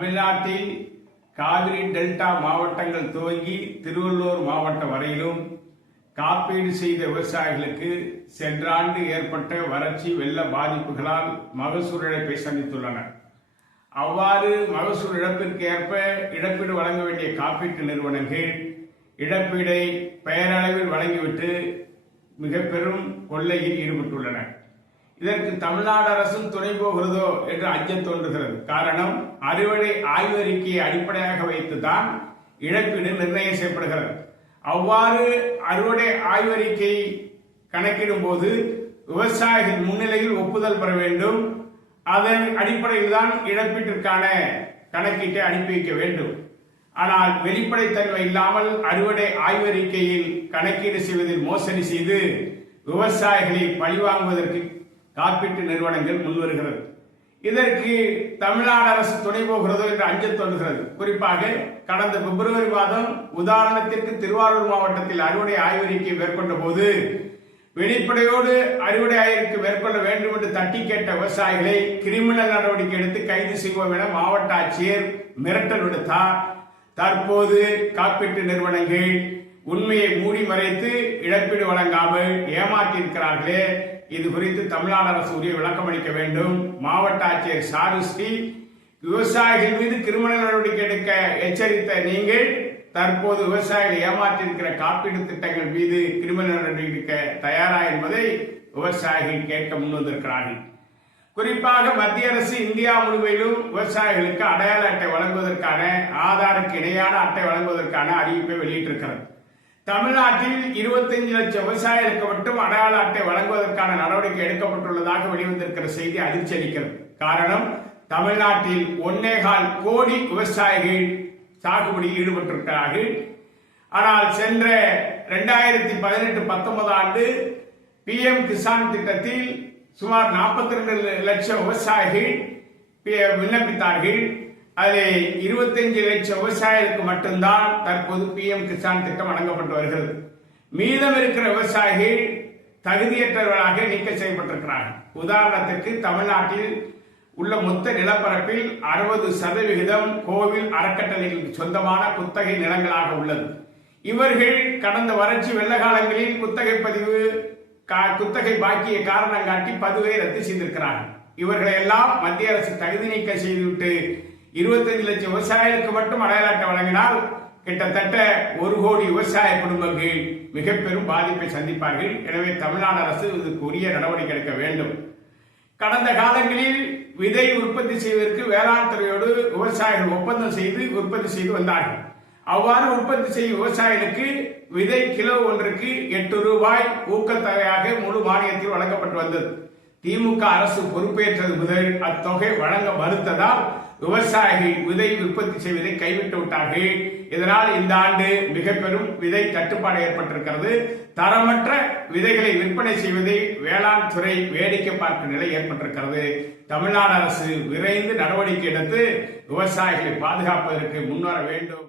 தமிழ்நாட்டில் காவிரி டெல்டா மாவட்டங்கள் துவங்கி திருவள்ளூர் மாவட்டம் வரையிலும் காப்பீடு செய்த விவசாயிகளுக்கு சென்ற ஆண்டு ஏற்பட்ட வறட்சி வெள்ள பாதிப்புகளால் மகசூல் இழப்பை சந்தித்துள்ளனர். அவ்வாறு மகசூல் இழப்பிற்கு ஏற்ப இழப்பீடு வழங்க வேண்டிய காப்பீட்டு நிறுவனங்கள் இழப்பீடை பெயரளவில் வழங்கிவிட்டு மிக பெரும் கொள்ளையில் ஈடுபட்டுள்ளன. இதற்கு தமிழ்நாடு அரசும் துணை போகிறதோ என்று அச்சம் தோன்றுகிறது. காரணம், அறுவடை ஆய்வறிக்கையை அடிப்படையாக வைத்துதான் இழப்பீடு நிர்ணயம் செய்யப்படுகிறது. அவ்வாறு அறுவடை ஆய்வறிக்கை கணக்கிடும் போது விவசாயிகள் முன்னிலையில் ஒப்புதல் பெற வேண்டும். அதன் அடிப்படையில் தான் இழப்பீட்டிற்கான கணக்கீட்டை அனுப்பி வைக்க வேண்டும். ஆனால் வெளிப்படைத்தன்மை இல்லாமல் அறுவடை ஆய்வறிக்கையில் கணக்கீடு செய்வதில் மோசடி செய்து விவசாயிகளை பழிவாங்குவதற்கு காப்பீட்டு நிறுவனங்கள் முன்வருகிறது. இதற்கு தமிழ்நாடு அரசு துணை போகிறதோ என்று அஞ்சம் தோன்றுகிறது. குறிப்பாக கடந்த பிப்ரவரி மாதம் உதாரணத்திற்கு திருவாரூர் மாவட்டத்தில் அறுவடை ஆய்வறிக்கை மேற்கொண்ட போது வெளிப்படையோடு அறுவடை ஆய்வறிக்கை மேற்கொள்ள வேண்டும் என்று தட்டி கேட்ட விவசாயிகளை கிரிமினல் நடவடிக்கை எடுத்து கைது செய்வோம் என மாவட்ட ஆட்சியர் மிரட்டல் விடுத்தார். தற்போது காப்பீட்டு நிறுவனங்கள் உண்மையை மூடி மறைத்து இழப்பீடு வழங்காமல் ஏமாற்றியிருக்கிறார்களே, இது குறித்து தமிழ்நாடு அரசு உரிய விளக்கம் அளிக்க வேண்டும். மாவட்ட ஆட்சியர் சாருஸ்ரீ, விவசாயிகள் மீது கிரிமினல் நடவடிக்கை எடுக்க எச்சரித்த நீங்கள் தற்போது விவசாயிகள் ஏமாற்றியிருக்கிற காப்பீடு திட்டங்கள் மீது கிரிமினல் நடவடிக்கை எடுக்க தயாரா என்பதை விவசாயிகள் கேட்க முன்வந்திருக்கிறார்கள். குறிப்பாக மத்திய அரசு இந்தியா முழுவதிலும் விவசாயிகளுக்கு அடையாள அட்டை வழங்குவதற்கான ஆதாருக்கு இணையான அட்டை வழங்குவதற்கான அறிவிப்பை வெளியிட்டிருக்கிறது. தமிழ்நாட்டில் 25 லட்சம் விவசாயிகளுக்கு மட்டும் அடையாள அட்டை வழங்குவதற்கான நடவடிக்கை எடுக்கப்பட்டுள்ளதாக வெளிவந்திருக்கிற செய்தி அதிர்ச்சி அளிக்கிறது. காரணம், தமிழ்நாட்டில் 1.25 கோடி விவசாயிகள் சாகுபடியில் ஈடுபட்டிருக்கிறார்கள். ஆனால் சென்ற 2018-19 ஆண்டு PM கிசான் திட்டத்தில் சுமார் 42 லட்சம் விவசாயிகள் விண்ணப்பித்தார்கள். அதில் 25 லட்சம் விவசாயிகளுக்கு மட்டும்தான் தற்போது PM கிசான் திட்டம் வழங்கப்பட்டு வருகிறது. மீதம் இருக்கிற விவசாயிகள் தகுதியற்றவர்களாக நீக்கம் செய்யப்பட்டிருக்கிறார்கள். உதாரணத்திற்கு தமிழ்நாட்டில் உள்ள மொத்த நிலப்பரப்பில் 60% கோவில் அறக்கட்டளைகளுக்கு சொந்தமான குத்தகை நிலங்களாக உள்ளது. இவர்கள் கடந்த வறட்சி வெள்ள காலங்களில் குத்தகை பாக்கிய காரணம் காட்டி பதிவை ரத்து செய்திருக்கிறார்கள். இவர்களை எல்லாம் மத்திய அரசு தகுதி நீக்கம் செய்துவிட்டு 25 லட்சம் விவசாயிகளுக்கு மட்டும் அடையாள அட்டை வழங்கினால் கிட்டத்தட்ட 1 கோடி விவசாய குடும்பங்கள் மிக பெரும் பாதிப்பை சந்திப்பார்கள். எனவே தமிழ்நாடு அரசு இதுக்கு உரிய நடவடிக்கை எடுக்க வேண்டும். கடந்த காலங்களில் விதை உற்பத்தி செய்வதற்கு வேளாண் துறையோடு விவசாயிகள் ஒப்பந்தம் செய்து உற்பத்தி செய்து வந்தார்கள். அவ்வாறு உற்பத்தி செய்யும் விவசாயிகளுக்கு விதை கிலோ ஒன்றுக்கு 8 ரூபாய் ஊக்கத்தொகையாக முழு மானியத்தில் வழங்கப்பட்டு வந்தது. திமுக அரசு பொறுப்பேற்றது முதல் அத்தொகை வழங்க மறுத்ததால் விவசாயிகள் விதை உற்பத்தி செய்வதை கைவிட்டு விட்டார்கள். இதனால் இந்த ஆண்டு மிக பெரும் விதை தட்டுப்பாடு ஏற்பட்டிருக்கிறது. தரமற்ற விதைகளை விற்பனை செய்வதை வேளாண் துறை வேடிக்கை பார்க்கும் நிலை ஏற்பட்டிருக்கிறது. தமிழ்நாடு அரசு விரைந்து நடவடிக்கை எடுத்து விவசாயிகளை பாதுகாப்பதற்கு முன்வர வேண்டும்.